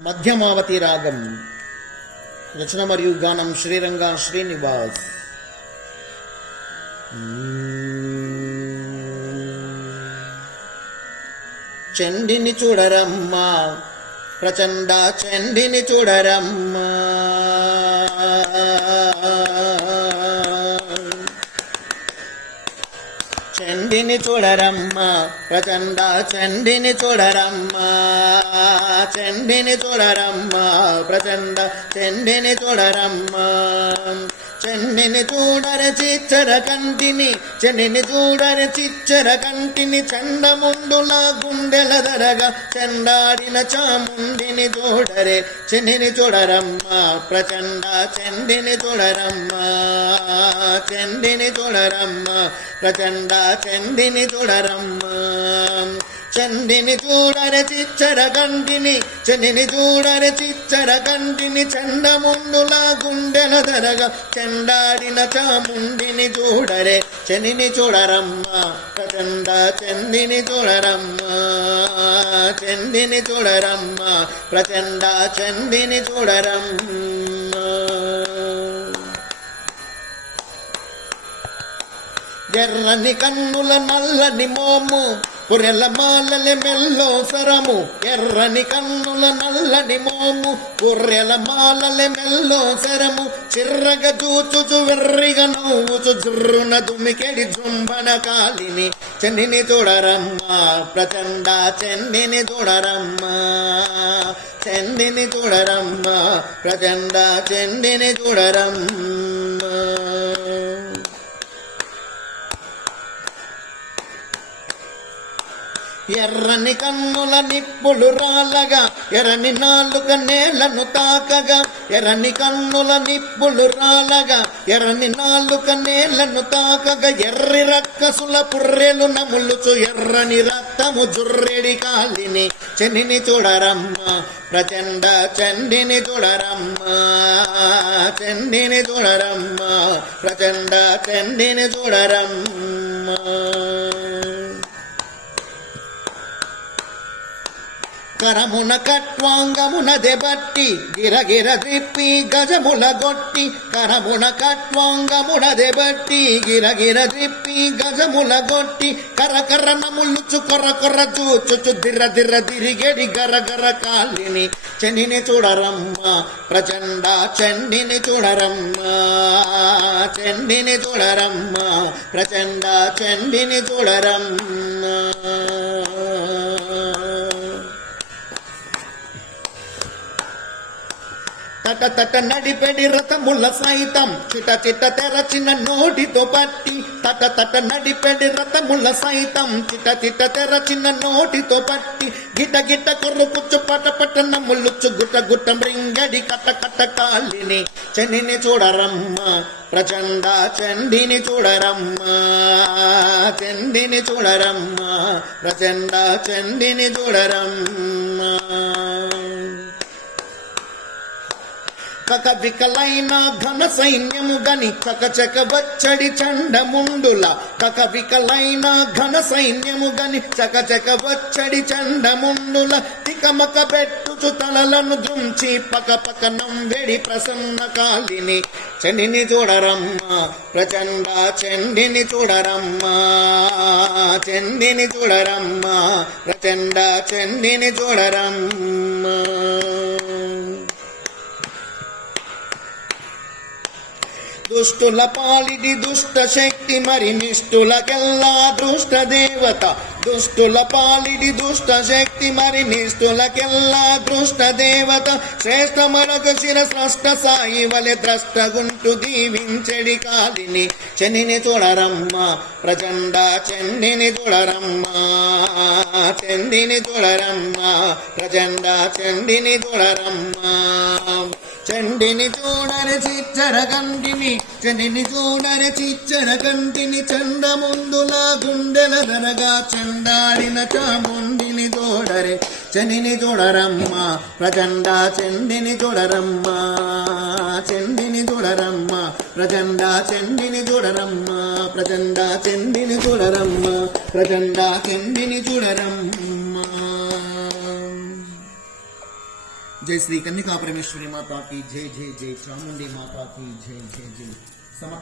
మధ్యమావతి రాగం రచన మరియు గానం శ్రీరంగ శ్రీనివాస్ చండిని చూడరమ్మా. ప్రచండ చండిని చూడరమ్మా. చండిని చూడరమ్మా. ప్రచండ చండిని చూడరమ్మా. చండిని చూడరమ్మా. ప్రచండ చండిని చూడరమ్మా. చెన్నిని చూడర చిచ్చర కంటిని చెన్నిని చూడర చిచ్చర కంటిని చండముండు నా గుండెల దరగా చెండాడిన చాముండిని చూడరే. చెన్నిని చూడరమ్మా ప్రచండ చెండిని చూడరమ్మా చెండిని చూడరమ్మా ప్రచండ చెండిని చూడరమ్మా. చండిని చూడర చిచ్చర కంటిని చండిని చూడర చిచ్చర కంటిని చండముండుల గుండెల దరగా చెండాడిన చాముండిని చూడరే చనిని చూడరమ్మా ప్రచండ చందిని చూడరమ్మా చందిని చూడరమ్మా ప్రచండ చందిని చూడరమ్మా. ఎర్రని కన్నుల నల్లని మోము పురెల మాలల మెల్లో సరము ఎర్రని కన్నుల నల్లని మోము. పుర్రెల మాలల మెల్లో సరము చిర్రగ చూచుచు వెర్రిగ నవ్వుచు జుర్రున దుమికెడి జుంబన కాలిని. చెన్నిని చూడరమ్మా ప్రచండ చెన్నిని చూడరమ్మా. చెన్నిని చూడరమ్మా ప్రచండ చెన్నిని చూడరమ్మా. ఎర్రని కన్నుల నిప్పులు రాలగా ఎర్రని నాలుక నేలను తాకగా ఎర్రని కన్నుల నిప్పులు రాలగా ఎర్రని నాలుక నేలను తాకగా ఎర్రి రక్కసుల పుర్రెలు నములుచు ఎర్రని రక్తము జుర్రెడి కాలిని చెన్నిని చూడరమ్మా ప్రచండ చండిని చూడరమ్మా చండిని చూడరమ్మా ప్రచండ చండిని చూడరమ్మా. కరమున కట్వాంగమున దెబట్టి గిరగిర త్రిప్పి గజముల గొట్టి కరమున కట్వాంగమున దెబట్టి గిరగిర త్రిప్పి గజముల గొట్టి కర కర్ర నములుచు కొర్ర కొర్ర చూచుచు దిర్ర దిర్ర తిరిగెడి గర గర కాలిని చెన్నిని చూడరమ్మా ప్రచండ చండిని చూడరమ్మా చెండిని చూడరమ్మా ప్రచండ చండిని చూడరమ్మ. తట తట నడిపెడి రథముల సైతం. చిట చిట తెరచిన నోటితో పట్టి తట తట నడిపెడి రథముల సైతం. చిట చిట తెరచిన నోటితో పట్టి గిట గిట కొర్రుకుచ్చు పట పట నమ్ములుచ్చు గుట్ట గుట్ట మృంగడి కట కట కాలిని చెన్నిని చూడరమ్మా. ప్రచండ చండిని చూడరమ్మా. చండిని చూడరమ్మా. ప్రచండ చండిని చూడరమ్మా. కకవికలైన ఘన సైన్యము గని చకచక వచ్చడి చండముండుల. కకవికలైన ఘన సైన్యము గని చకచక వచ్చడి చండముండుల. తికమక పెట్టుచు తలలను దృంచి పక పక నంవెడి ప్రసన్న కాలిని. చండిని చూడరమ్మా ప్రచండ చండిని చూడరమ్మా చండిని చూడరమ్మా ప్రచండ చండిని చూడరమ్మా. దుష్టుల పాలిడి దుష్ట శక్తి మరి నిష్ఠులకెల్లా దుష్ట దేవత. దుష్టుల పాలిడి దుష్ట శక్తి మరి నిష్ఠులకెల్లా దుష్ట దేవత. శ్రేష్ఠ మరొక శిర స్రష్ట సాయి వలె ద్రష్టగుంటు దీవించడి కాలిని చెన్నిని చూడరమ్మా. ప్రచండ చండిని చూడరమ్మ. చెందిని చూడరమ్మ. ప్రచండ చెందిని చూడరమ్మ. చండిని చూడర చిచ్చర కంటిని చండిని చూడర చిచ్చర కంటిని చండ ముందులా గుండెల దరగా చండాడిన చాముండిని చూడరే. చనిని చూడరమ్మ ప్రచండ చండిని చూడరమ్మ చండిని చూడరమ్మ ప్రచండ చండిని చూడరమ్మ ప్రచండ చండిని చూడరమ్మ ప్రచండ చండిని చూడరమ్మ. जय श्री कन्या परमेश्वरी माता की जय जय जय, चामुंडी माता की जय जय जय।